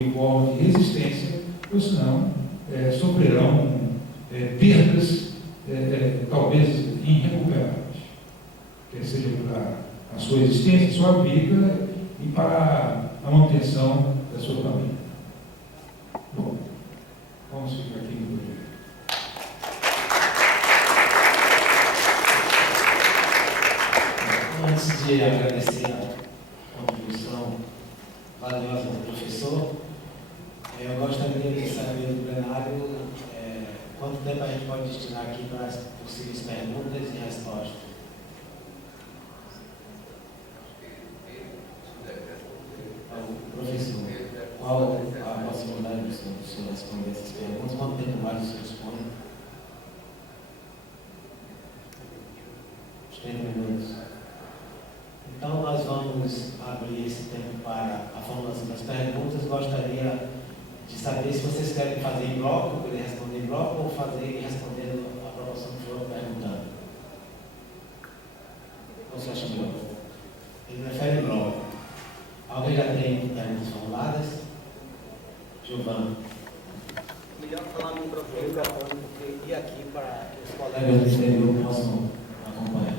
envolve resistência, ou senão sofrerão perdas talvez irrecuperáveis, quer seja para a sua existência, sua vida e para a manutenção da sua família. Bom, vamos ficar aqui no projeto. Antes de agradecer a contribuição valiosa do professor, eu gostaria de saber do plenário quanto tempo a gente pode destinar aqui para as possíveis perguntas e respostas. Professor, qual a possibilidade do senhor responder essas perguntas? Quanto tempo mais o senhor dispõe? Uns 30 minutos. Então, nós vamos abrir esse tempo para a formulação das perguntas. Gostaria de saber se vocês querem fazer em bloco, querer responder em bloco, ou fazer respondendo a proporção que for perguntando. Ou você acha melhor? Ele prefere em bloco. Alguém já tem perguntas formuladas? Giovana. Melhor falar no microfone, porque ir aqui para que os Colegas do exterior possam acompanhar.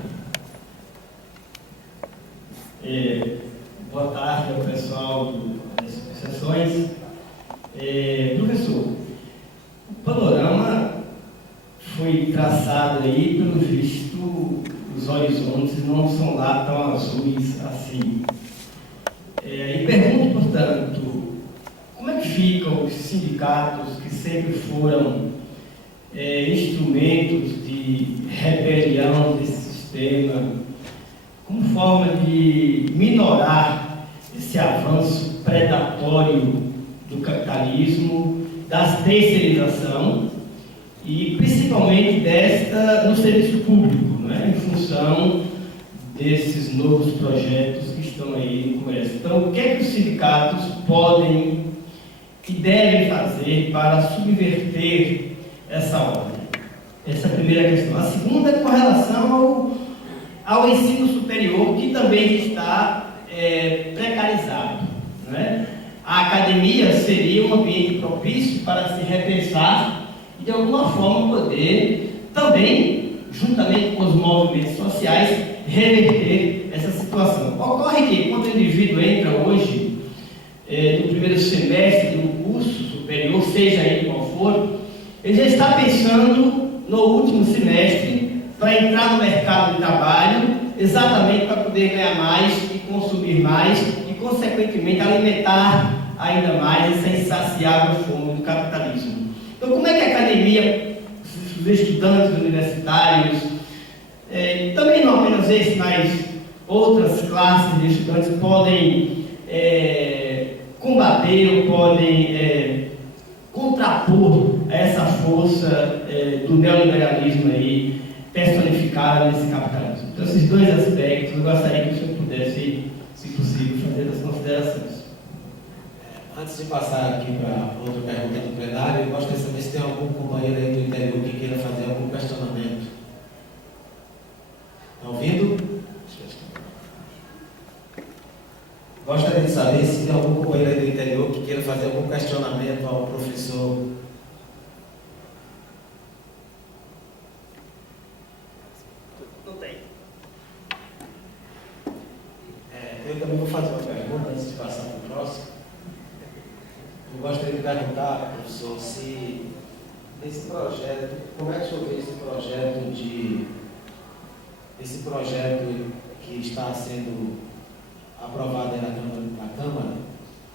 Boa tarde ao pessoal das sessões. Professor, o panorama foi traçado aí, pelo visto, os horizontes não são lá tão azuis assim. E pergunto, portanto, como é que ficam os sindicatos que sempre foram instrumentos de rebelião desse sistema, como forma de minorar esse avanço predatório do capitalismo, da terceirização e principalmente desta no serviço público, né, em função desses novos projetos que estão aí no Congresso. Então, o que é que os sindicatos podem e devem fazer para subverter essa ordem? Essa é a primeira questão. A segunda é com relação ao ensino superior, que também está precarizado, né? A academia seria um ambiente propício para se repensar e, de alguma forma, poder também, juntamente com os movimentos sociais, reverter essa situação. Ocorre que, quando o indivíduo entra hoje, no primeiro semestre do curso superior, seja ele qual for, ele já está pensando no último semestre para entrar no mercado de trabalho, exatamente para poder ganhar mais e consumir mais e, consequentemente, alimentar ainda mais essa insaciável fome do capitalismo. Então, como é que a academia, os estudantes universitários, também não apenas esse, mas outras classes de estudantes podem combater ou podem contrapor a essa força do neoliberalismo aí, personificada nesse capitalismo? Então, esses dois aspectos, eu gostaria que o senhor pudesse, se possível, fazer as considerações. Antes de passar aqui para outra pergunta do plenário, eu gostaria de saber se tem algum companheiro aí do interior que queira fazer algum questionamento. Está ouvindo? Gostaria de saber se tem algum companheiro aí do interior que queira fazer algum questionamento ao professor. não tem. Eu também vou fazer uma pergunta antes de passar para o próximo. Eu gostaria de perguntar, professor, se nesse projeto, como é que o senhor vê esse projeto que está sendo aprovado aí na Câmara,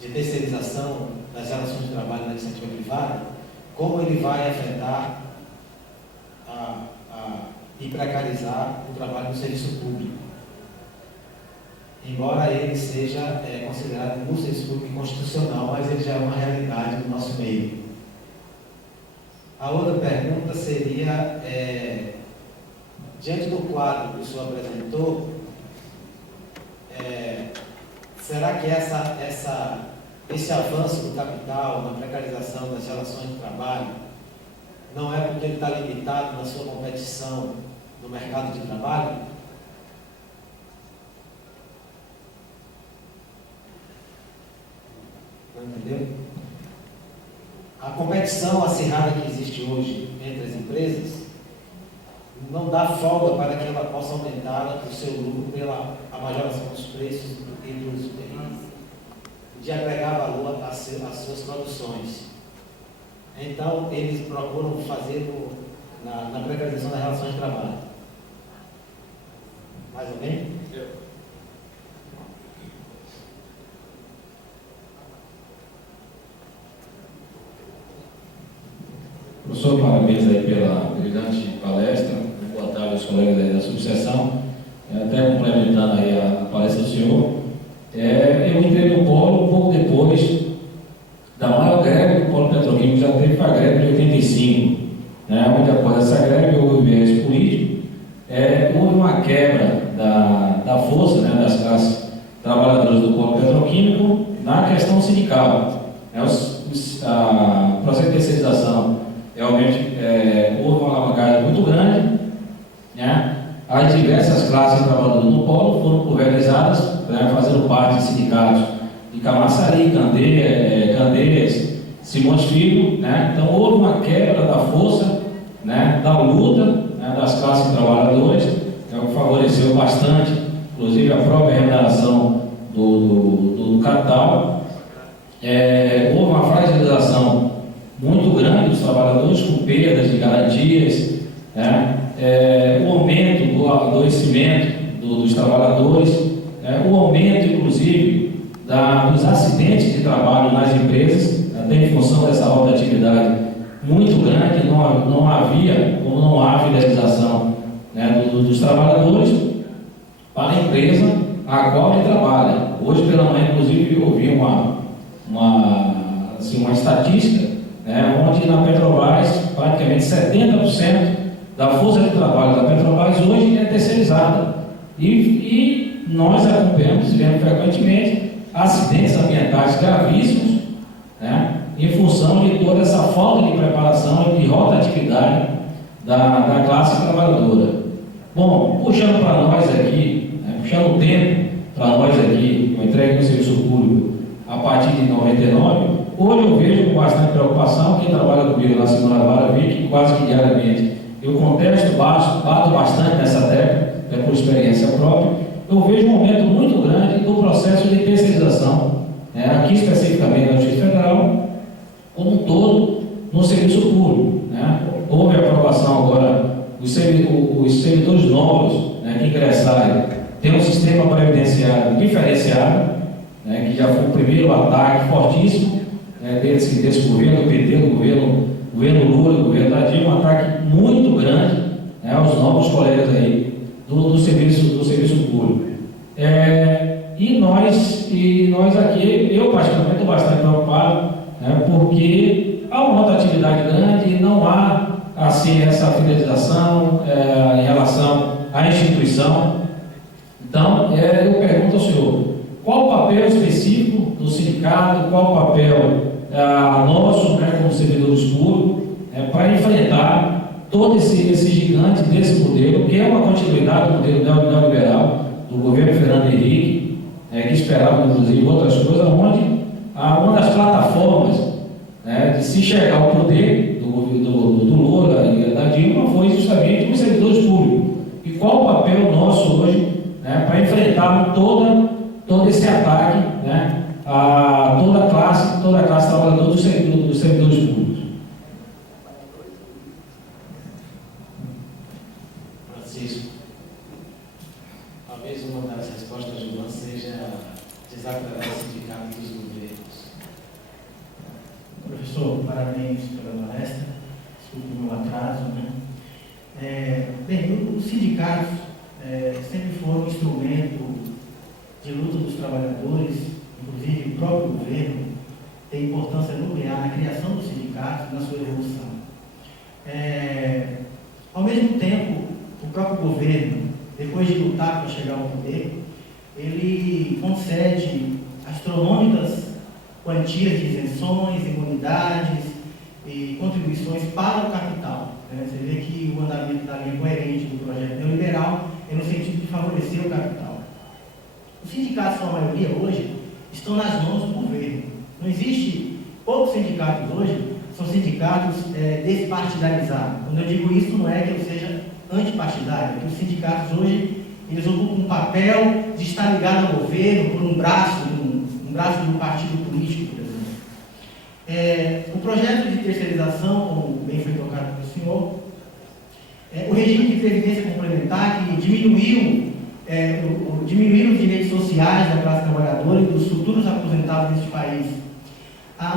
de terceirização das relações de trabalho na iniciativa privada, como ele vai afetar e precarizar o trabalho no serviço público? Embora ele seja considerado no serviço público inconstitucional, mas ele já é uma realidade no nosso meio. A outra pergunta seria, diante do quadro que o senhor apresentou, será que esse avanço do capital na precarização das relações de trabalho não é porque ele está limitado na sua competição no mercado de trabalho? Não entendeu? a competição acirrada que existe hoje entre as empresas não dá folga para que ela possa aumentar o seu lucro pela a majoração dos preços de agregar valor às suas produções. Então, eles procuram fazer na precarização da relação de trabalho. Mais alguém? Professor, parabéns aí pela brilhante palestra. Boa tarde aos colegas aí da subseção. Até complementando aí a palestra do senhor, eu entrei no polo um pouco depois da maior greve que o polo petroquímico já teve, foi a greve de 85, onde após essa greve houve viés político, houve uma quebra da força, das classes trabalhadoras do polo petroquímico na questão sindical. O processo de terceirização realmente houve uma alavancagem muito grande, As diversas classes trabalhadoras no polo foram pulverizadas, fazendo parte de sindicatos de Camaçari, Candeias, Simões Filho, Então houve uma quebra da força, da luta, das classes trabalhadoras, que favoreceu bastante, inclusive a própria remuneração do capital. Houve uma fragilização muito grande dos trabalhadores, com perdas de garantias, o aumento do adoecimento dos trabalhadores, o aumento, inclusive, dos acidentes de trabalho nas empresas, até em função dessa rotatividade muito grande, não havia, como não há fidelização dos trabalhadores para a empresa a qual ele trabalha. Hoje pela manhã, inclusive, eu ouvi uma estatística, onde na Petrobras praticamente 70% da força de trabalho da Petrobras hoje é terceirizada. E nós acompanhamos e vemos frequentemente acidentes ambientais gravíssimos, em função de toda essa falta de preparação e de rotatividade da classe trabalhadora. Bom, puxando para nós aqui, puxando o tempo para nós aqui, eu entrei no serviço público a partir de 99, hoje eu vejo com bastante preocupação, quem trabalha comigo na segunda vara vê que quase que diariamente eu contesto, bato bastante nessa tecla, por experiência própria. Eu vejo um aumento muito grande do processo de terceirização, aqui especificamente na Justiça Federal, como um todo no serviço público. Houve a aprovação agora, os servidores novos que ingressarem, tem um sistema previdenciário diferenciado, que já foi o primeiro ataque fortíssimo desse governo, do PT, do governo Lula, do governo da Dilma, um ataque muito grande aos novos colegas aí do serviço público. E nós aqui, eu particularmente estou bastante preocupado, porque há uma rotatividade grande e não há assim essa fidelização em relação à instituição. Então, eu pergunto ao senhor, qual o papel específico do sindicato, qual o papel nosso, como servidores públicos, para enfrentar todo esse gigante desse modelo, que é uma continuidade do modelo neoliberal do governo Fernando Henrique, que esperava, inclusive, outras coisas, onde uma das plataformas de se chegar ao poder do Lula e da Dilma foi justamente os servidores públicos. E qual o papel nosso hoje para enfrentar todo esse ataque a toda a classe trabalhadora dos servidores públicos? Francisco, talvez uma das respostas de João seja desacreditar o sindicato dos governos. Professor, parabéns pela palestra, desculpe o meu atraso. Bem, os sindicatos sempre foram um instrumento de luta dos trabalhadores, inclusive o próprio governo tem importância nuclear na criação dos sindicatos e na sua evolução. Ao mesmo tempo, o próprio governo, depois de lutar para chegar ao poder, ele concede astronômicas quantias de isenções, imunidades e contribuições para o capital. Você vê que o andamento da linha coerente do projeto neoliberal é no sentido de favorecer o capital. Os sindicatos, sua maioria hoje, estão nas mãos do governo. Não existe, poucos sindicatos hoje são sindicatos despartidarizados. Quando eu digo isso, não é que eu seja antipartidário, é que os sindicatos hoje, eles ocupam um papel de estar ligado ao governo por um braço de um partido político, por exemplo. O projeto de terceirização, como bem foi tocado pelo senhor, o regime de previdência complementar que diminuiu os direitos sociais da classe trabalhadora e dos futuros aposentados deste país.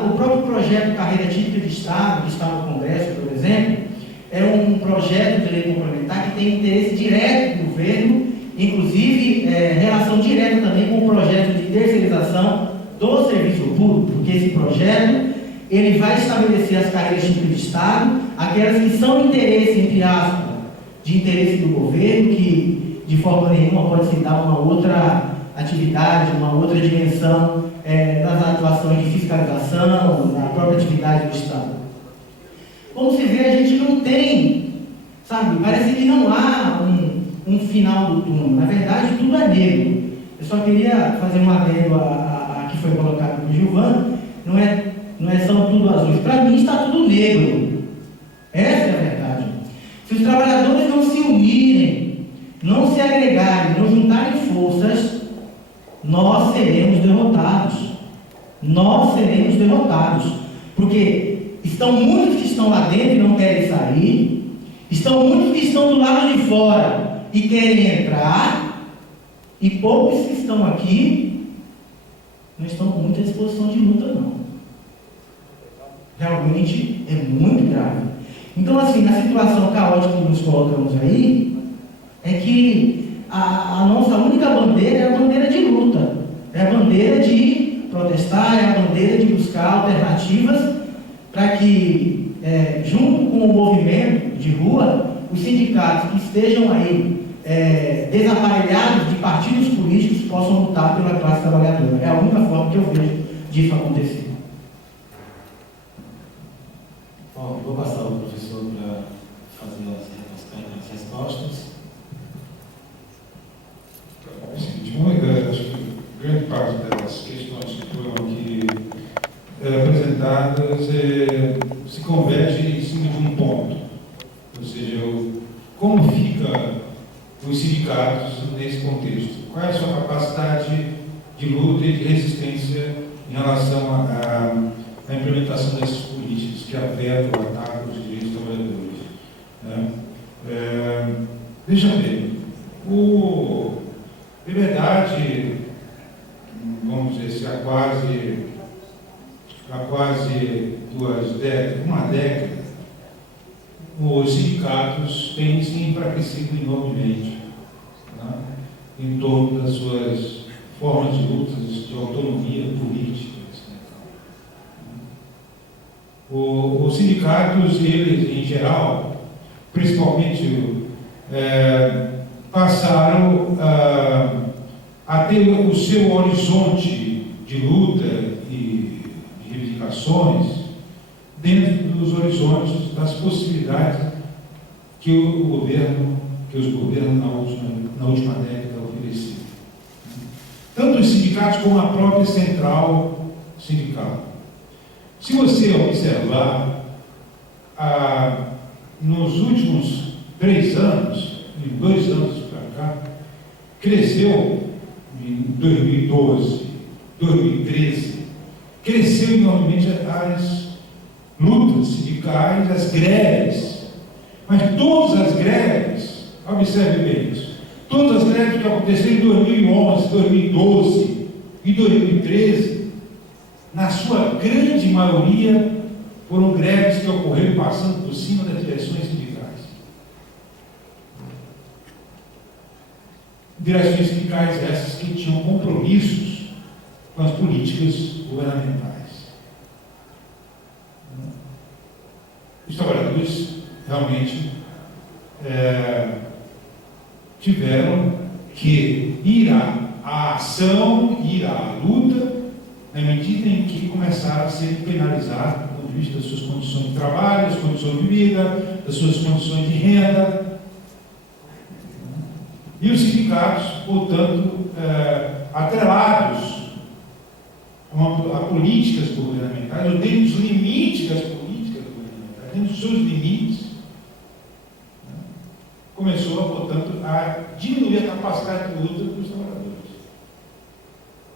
O próprio projeto Carreira Típica de Estado, que está no Congresso, por exemplo, é um projeto de lei complementar que tem interesse direto do governo, inclusive relação direta também com o projeto de terceirização do serviço público, porque esse projeto ele vai estabelecer as carreiras típicas de Estado, aquelas que são de interesse, entre aspas, de interesse do governo, que de forma nenhuma pode se dar uma outra atividade, uma outra dimensão nas atuações de fiscalização, na própria atividade do Estado. Como se vê, a gente não tem, sabe, parece que não há um final do túnel. Na verdade, tudo é negro. Eu só queria fazer um adendo a que foi colocado por Gilvan, não é são tudo azuis. Para mim está tudo negro. Essa é a verdade. Se os trabalhadores não se unirem, não se agregarem, não juntarem forças, nós seremos derrotados. Nós seremos derrotados. Porque estão muitos que estão lá dentro e não querem sair, estão muitos que estão do lado de fora e querem entrar, e poucos que estão aqui não estão com muita disposição de luta, não. Realmente é muito grave. Então, assim, na situação caótica que nos colocamos aí, é que a nossa única bandeira é a bandeira de luta, é a bandeira de protestar, é a bandeira de buscar alternativas para que, junto com o movimento de rua, os sindicatos que estejam aí desaparelhados de partidos políticos possam lutar pela classe trabalhadora. É a única forma que eu vejo disso acontecer. Bom, vou passar ao professor para fazer as respostas. Acho que grande parte das questões que foram aqui apresentadas se converge em cima de um ponto, ou seja, como fica os sindicatos nesse contexto, qual é a sua capacidade de luta e de resistência em relação à implementação dessas políticas que afetam ou atacam os direitos dos trabalhadores, né? Veja bem, liberdade, vamos dizer, se há quase uma década, os sindicatos têm se enfraquecido enormemente, né, em torno das suas formas de lutas, de autonomia política. Os sindicatos, eles, em geral, principalmente, passaram a ter o seu horizonte de luta e de reivindicações dentro dos horizontes das possibilidades que os governos na última década ofereciam. Tanto os sindicatos como a própria central sindical. Se você observar, nos últimos 3 anos, em 2 anos para cá, cresceu em 2012, 2013, cresceu enormemente as lutas sindicais, as greves. Mas todas as greves, observe bem isso, todas as greves que aconteceram em 2011, 2012 e 2013, na sua grande maioria, foram greves que ocorreram passando por cima das direções sindicais. Direções sindicais essas que tinham compromissos com as políticas governamentais. Os trabalhadores realmente tiveram que ir à ação, ir à luta, na medida em que começaram a ser penalizados do ponto de vista das suas condições de trabalho, das condições de vida, das suas condições de renda. E os sindicatos, portanto, atrelados a políticas governamentais, ou dentro dos limites das políticas dentro dos seus limites, né, começou, portanto, a diminuir a capacidade de luta dos trabalhadores.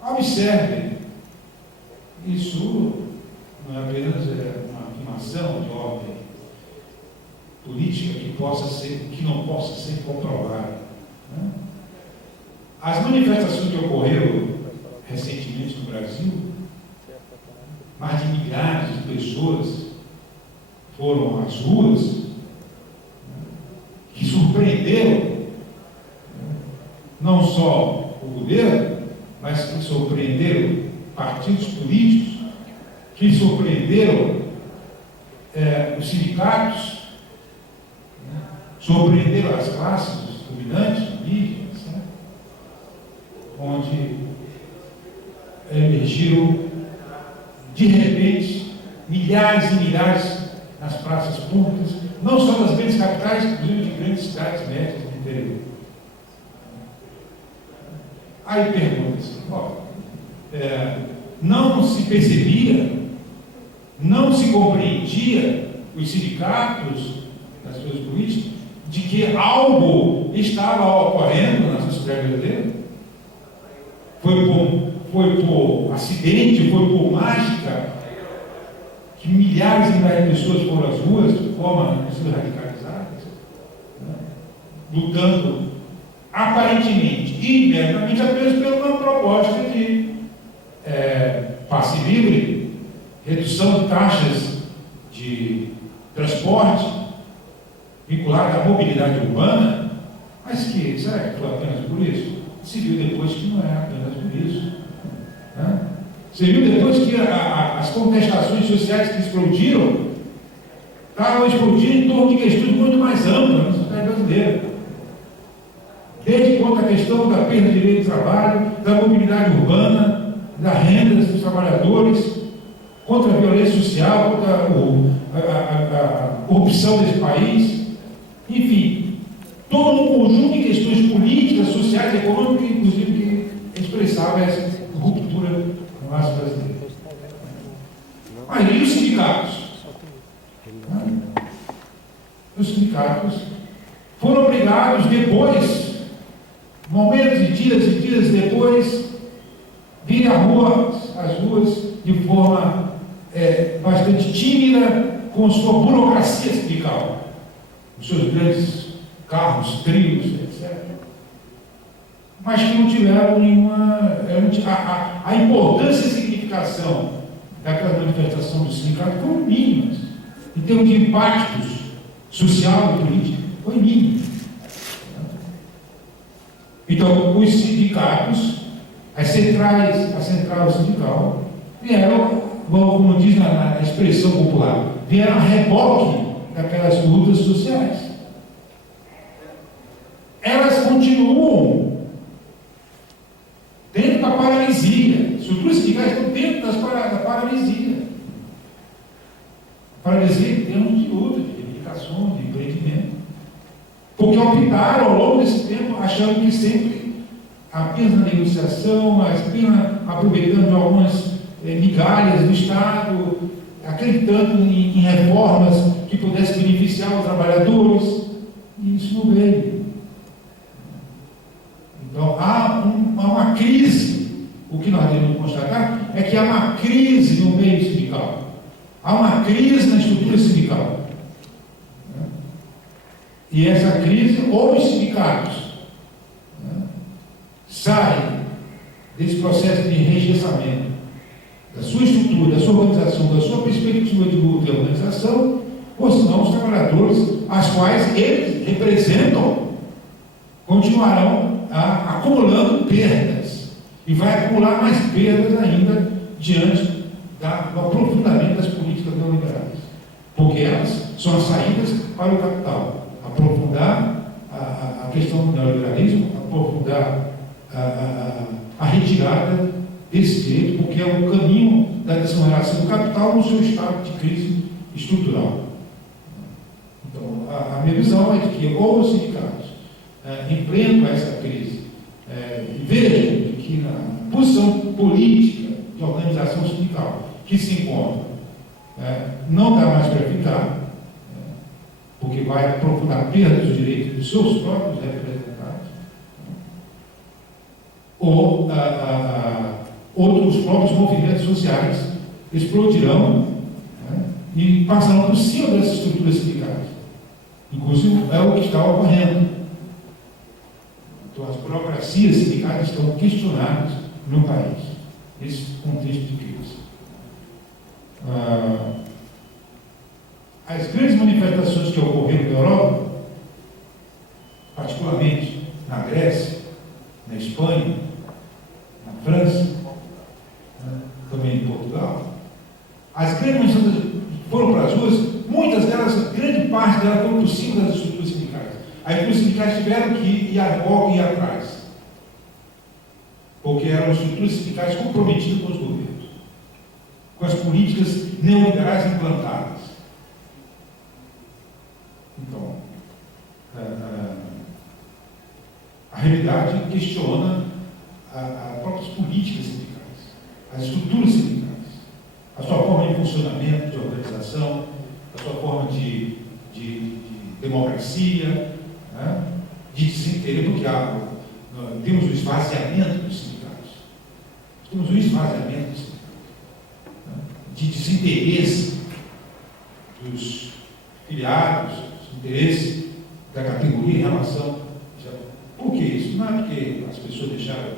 Observe, isso não é apenas uma afirmação de ordem política que não possa ser comprovada, né? As manifestações que ocorreram recentemente no Brasil, mais de milhares de pessoas foram às ruas, né, que surpreenderam, né, não só o governo, mas que surpreenderam partidos políticos, que surpreenderam os sindicatos, né, surpreenderam as classes dominantes, indígenas, né, onde emergiram de repente milhares e milhares nas praças públicas, não só das grandes capitais, inclusive de grandes cidades médias do interior. Aí pergunta-se, não se percebia, não se compreendia os sindicatos, nas suas políticas, de que algo estava ocorrendo na sociedade brasileira? Foi por acidente, foi por mágica, que milhares e milhares de pessoas foram às ruas de forma radicalizadas, né, lutando aparentemente e imediatamente apenas por uma proposta de passe livre, redução de taxas de transporte vinculada à mobilidade urbana, mas que, será que foi apenas por isso? Se viu depois que não é apenas por isso, né? Se viu depois que as contestações sociais que explodiram estavam explodindo em torno de questões muito mais amplas na sociedade brasileira, desde quanto à questão da perda de direito de trabalho, da mobilidade urbana, da renda dos trabalhadores, contra a violência social, contra a corrupção desse país, enfim, todo um conjunto de questões políticas, sociais, econômicas, inclusive, que expressava essa ruptura no nosso brasileiro. Mas e os sindicatos? Os sindicatos foram obrigados depois, momentos e dias depois, vir às ruas de forma bastante tímida, com sua burocracia sindical, os seus grandes carros, trios, etc. Mas que não tiveram nenhuma. A importância e significação daquela manifestação do sindicato foram mínimas, em termos de impactos social e político, foi mínimo. Então, os sindicatos, a central sindical, vieram, como diz na expressão popular, vieram a reboque daquelas lutas sociais. Elas continuam dentro da paralisia. As estruturas sindicais estão dentro da paralisia. Paralisia em termos de luta, de reivindicação, de empreendimento. Porque optaram ao longo desse tempo, achando que sempre apenas na negociação, apenas aproveitando de algumas migalhas do Estado, acreditando em reformas que pudessem beneficiar os trabalhadores, e isso não veio. Então, há uma crise. O que nós devemos constatar é que há uma crise no meio sindical. Há uma crise na estrutura sindical. E essa crise, ou os sindicatos saem desse processo de regessamento da sua estrutura, da sua organização, da sua perspectiva de luta e organização, ou senão os trabalhadores, as quais eles representam, continuarão acumulando perdas, e vai acumular mais perdas ainda diante do aprofundamento das políticas neoliberais, porque elas são as saídas para o capital. Aprofundar a questão do neoliberalismo, aprofundar a retirada desse direito, porque é o caminho da desaceleração do capital no seu estado de crise estrutural. Então, a minha visão é de que ou os sindicatos enfrentam essa crise e vejam que na posição política de organização sindical que se encontra, não dá mais para ficar, vai aprofundar a perda dos direitos dos seus próprios representados, ou outros próprios movimentos sociais explodirão, né, e passarão por cima dessas estruturas sindicais. Inclusive, é o que está ocorrendo. Então, as burocracias sindicais estão questionadas no país, nesse contexto de crise. As grandes manifestações que ocorreram na Europa, particularmente na Grécia, na Espanha, na França, né, também em Portugal, as grandes manifestações foram para as ruas, muitas delas, grande parte delas foram por cima das estruturas sindicais. Aí os sindicais tiveram que ir a reboque e ir atrás, porque eram estruturas sindicais comprometidas com os governos, com as políticas neoliberais implantadas. Então, a realidade questiona as próprias políticas sindicais, as estruturas sindicais, a sua forma de funcionamento, de organização, a sua forma de democracia, né, de desinteresse, porque temos o esvaziamento dos sindicatos, temos o esvaziamento dos sindicatos, né, de desinteresse dos filiados, interesse da categoria em relação. Por que isso? Não é porque as pessoas deixaram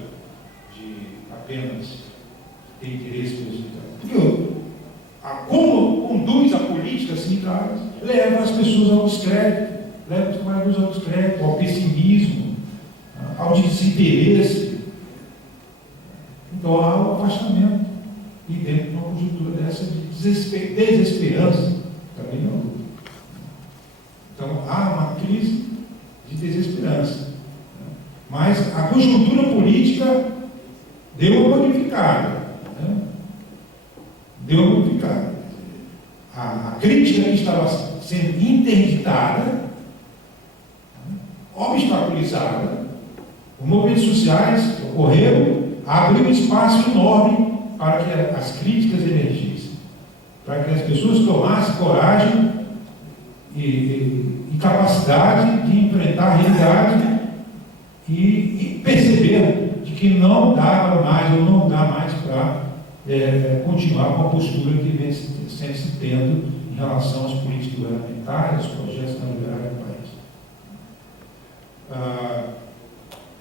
de apenas ter interesse pelos sindicatos. Porque como conduz a política sindical leva as pessoas ao descrédito, leva os trabalhadores ao descrédito, ao pessimismo, ao desinteresse. Então há um afastamento. E dentro de uma conjuntura dessa de desesperança, também não. Então, há uma crise de desesperança. Mas a conjuntura política deu uma modificada. Né? Deu uma modificada. A crítica que estava sendo interditada, obstaculizada, os movimentos sociais ocorreram, abriu um espaço enorme para que as críticas emergissem, para que as pessoas tomassem coragem e capacidade de enfrentar a realidade e perceber de que não dá mais ou não dá mais para continuar com a postura que vem sempre se tendo em relação às políticas governamentais, aos projetos neoliberais do país.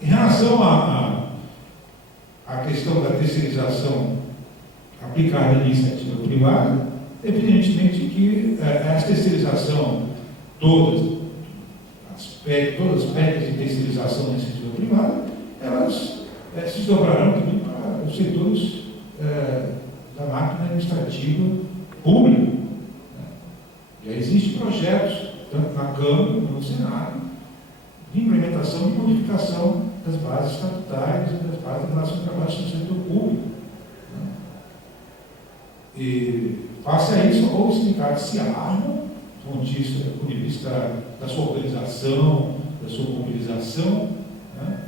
Em relação à questão da terceirização aplicada à iniciativa privada, evidentemente que essa terceirização, todas as aspectos de terceirização da iniciativa privada, elas se desdobrarão também para os setores da máquina administrativa pública. Né? Já existem projetos, tanto na Câmara como no Senado, de implementação e modificação das bases estatutárias e das bases de relação de trabalho no setor público. Né? E, face a isso, ou os sindicatos se armam, do ponto de vista da sua organização, da sua mobilização, né?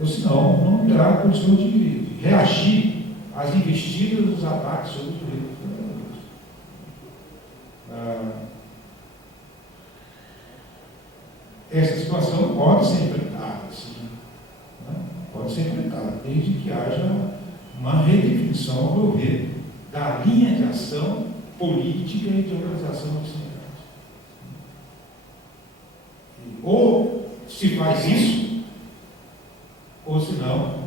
Ou senão não terá condição de reagir às investidas dos ataques sobre os direitos dos trabalhadores. Essa situação pode ser enfrentada, sim, né? Pode ser enfrentada, desde que haja uma redefinição, ao meu ver, da linha de ação política e de organização dos sindicatos. Ou se faz isso, ou se não,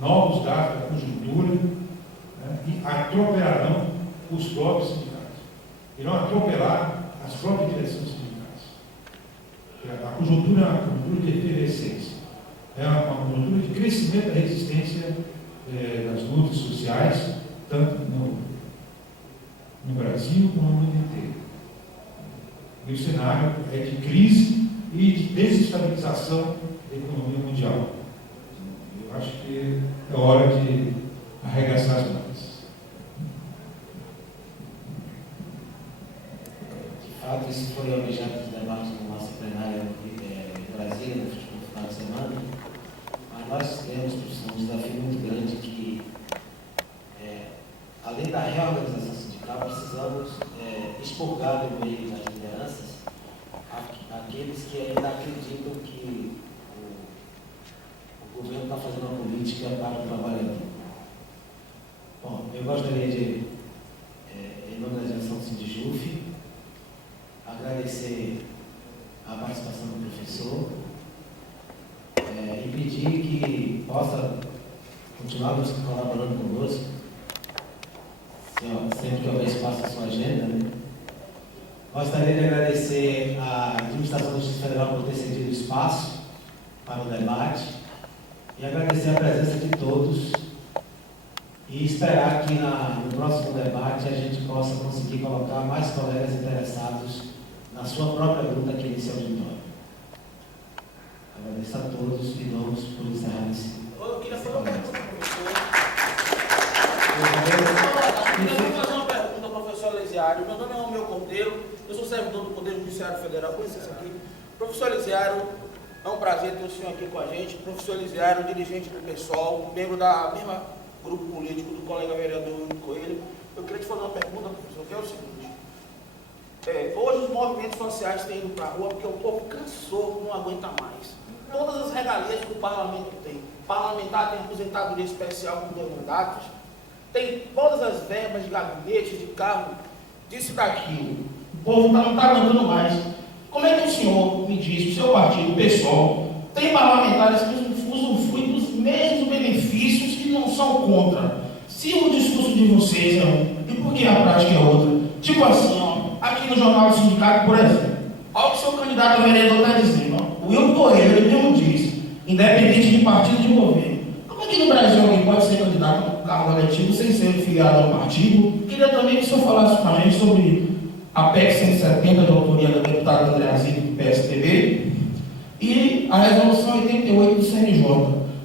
novos dados da conjuntura, né, e atropelarão os próprios sindicatos. Irão atropelar as próprias direções sindicais. A conjuntura é uma conjuntura de efervescência. É uma conjuntura de crescimento da resistência das lutas sociais, tanto no Brasil como no mundo inteiro. E o cenário é de crise e de desestabilização da economia mundial. Eu acho que é hora de arregaçar as mangas. De fato, isso foi objeto de debate na nossa plenária em Brasília, no final de semana. Mas nós temos, professor, um desafio muito grande que, além da reorganização sindical, precisamos expurgar do meio das lideranças aqueles que ainda acreditam que o governo está fazendo uma política para o trabalhador. Bom, eu gostaria de, em nome da direção do Sindijuf, agradecer a participação do professor e pedir que possa continuar colaborando conosco, sempre que houver espaço na sua agenda, né? Gostaria de agradecer à Administração da Justiça Federal por ter cedido espaço para o debate e agradecer a presença de todos e esperar que no próximo debate a gente possa conseguir colocar mais colegas interessados na sua própria luta aqui nesse auditório. Agradeço a todos e damos por encerrar esse. Eu queria fazer uma pergunta para o professor. Eu queria fazer uma pergunta ao professor Elisiário. Meu nome é Romeu Cordeiro, eu sou servidor do Poder Judiciário Federal. Com licença aqui. Professor Elisiário, é um prazer ter o senhor aqui com a gente. Professor Elisiário, dirigente do PSOL, membro da mesma grupo político do colega vereador Coelho. Eu queria te fazer uma pergunta, professor, que é o seguinte. Hoje os movimentos sociais têm ido para a rua porque o povo cansou, não aguenta mais. Todas as regalias que o parlamento tem. O parlamentar tem aposentadoria especial com 2 mandatos, tem todas as verbas de gabinete, de carro, disso e daquilo. O povo não está aguentando mais. Como é que o senhor me diz, o seu partido, o PSOL, tem parlamentares que usufruem dos mesmos benefícios e não são contra? Se o discurso de vocês é um, e por que a prática é outra? Tipo assim, ó, aqui no Jornal do Sindicato, por exemplo, olha o que o seu candidato a vereador está dizendo, ó, o Wilton Coelho, ele mesmo diz, independente de partido de governo. Como é que no Brasil alguém pode ser candidato a um cargo eletivo sem ser filiado a um partido? Queria também que o senhor falasse com a gente sobre a PEC 170, de autoria do deputado André Azito, do PSDB, e a resolução 88 do CNJ.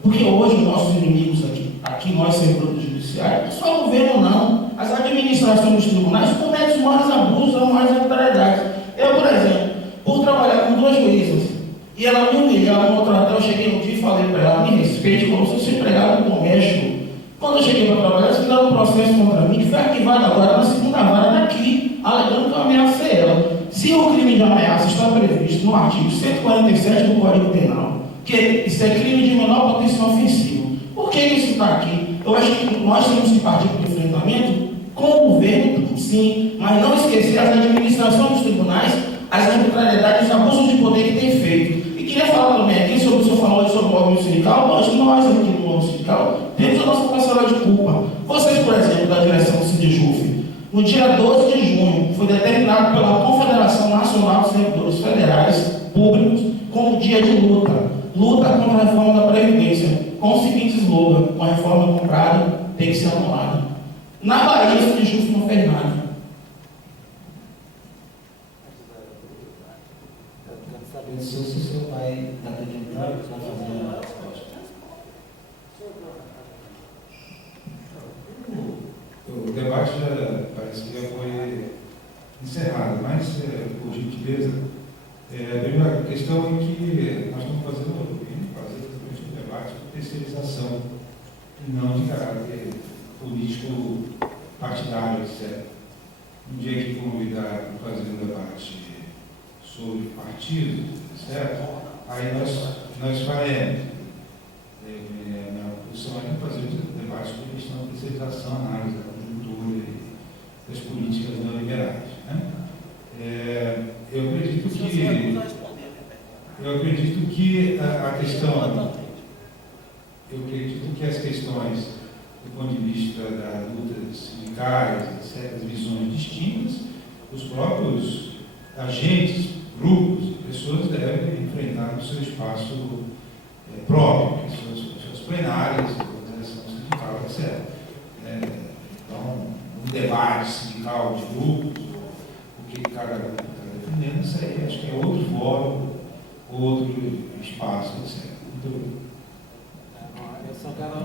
Porque hoje nossos inimigos aqui nós servidores judiciários, não só o governo não, as administrações dos tribunais cometem mais abusos ou mais arbitrariedades. Eu, por exemplo, por trabalhar com 2 juízas, e ela me humilhava no outro até eu cheguei um dia e falei para ela, me respeite como se eu fosse empregado no comércio. Quando eu cheguei para trabalhar, eles fizeram um processo contra mim, que foi arquivado agora na segunda vara daqui, alegando que eu ameacei ela. Se o crime de ameaça está previsto no artigo 147 do Código Penal, que isso é crime de menor potencial ofensivo, por que isso está aqui? Eu acho que nós temos que partir para o enfrentamento com o governo, sim, mas não esquecer as administrações dos tribunais, as arbitrariedades e os abusos de poder que tem feito. E queria falar também aqui sobre o senhor falou sobre o movimento sindical. Nós aqui no movimento sindical temos a nossa parcela de culpa. Vocês, por exemplo, da direção do Sindijuf, no dia 12 de junho, foi determinado pela Confederação Nacional dos Servidores Federais Públicos como dia de luta. Luta contra a reforma da Previdência, com o seguinte slogan: com a reforma comprada, tem que ser anulada. Na Bahia, o Sindijuf não fez nada. Sabendo se o senhor vai dar tempo para fazer a resposta. O debate parece que já foi encerrado, mas, por gentileza, a primeira questão é que nós estamos fazendo um debate de terceirização, e não de caráter político partidário, etc. Um dia que convidar para fazer um debate sobre partidos, certo? Aí nós faremos. Minha posição é fazer um debate sobre a questão da terceirização, análise da conjuntura e das políticas neoliberais. Né? Eu acredito que a questão, eu acredito que as questões do ponto de vista das lutas sindicais, certas visões distintas, os próprios agentes, grupos, pessoas devem enfrentar no seu espaço próprio, suas plenárias, organização sindical, etc. Então, um debate sindical de grupos, o que cada grupo está defendendo, isso aí acho que é outro fórum, outro espaço, etc. Eu só quero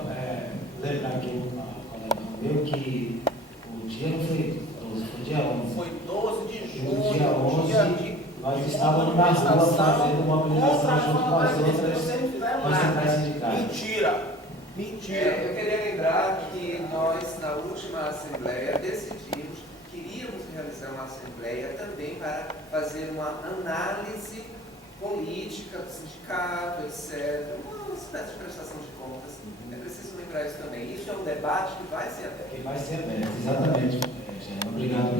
lembrar aqui a colega meu que o dia não foi 12, foi dia 11. Foi 12 de junho. No dia 11, nós estávamos na rua fazendo mobilização junto com as outras centrais sindicais. Mentira. Eu queria lembrar que nós, na última Assembleia, decidimos que iríamos realizar é uma assembleia também para fazer uma análise política do sindicato, etc. Uma espécie de prestação de contas. É preciso lembrar isso também. Isso é um debate que vai ser aberto. Que vai ser aberto, exatamente. Obrigado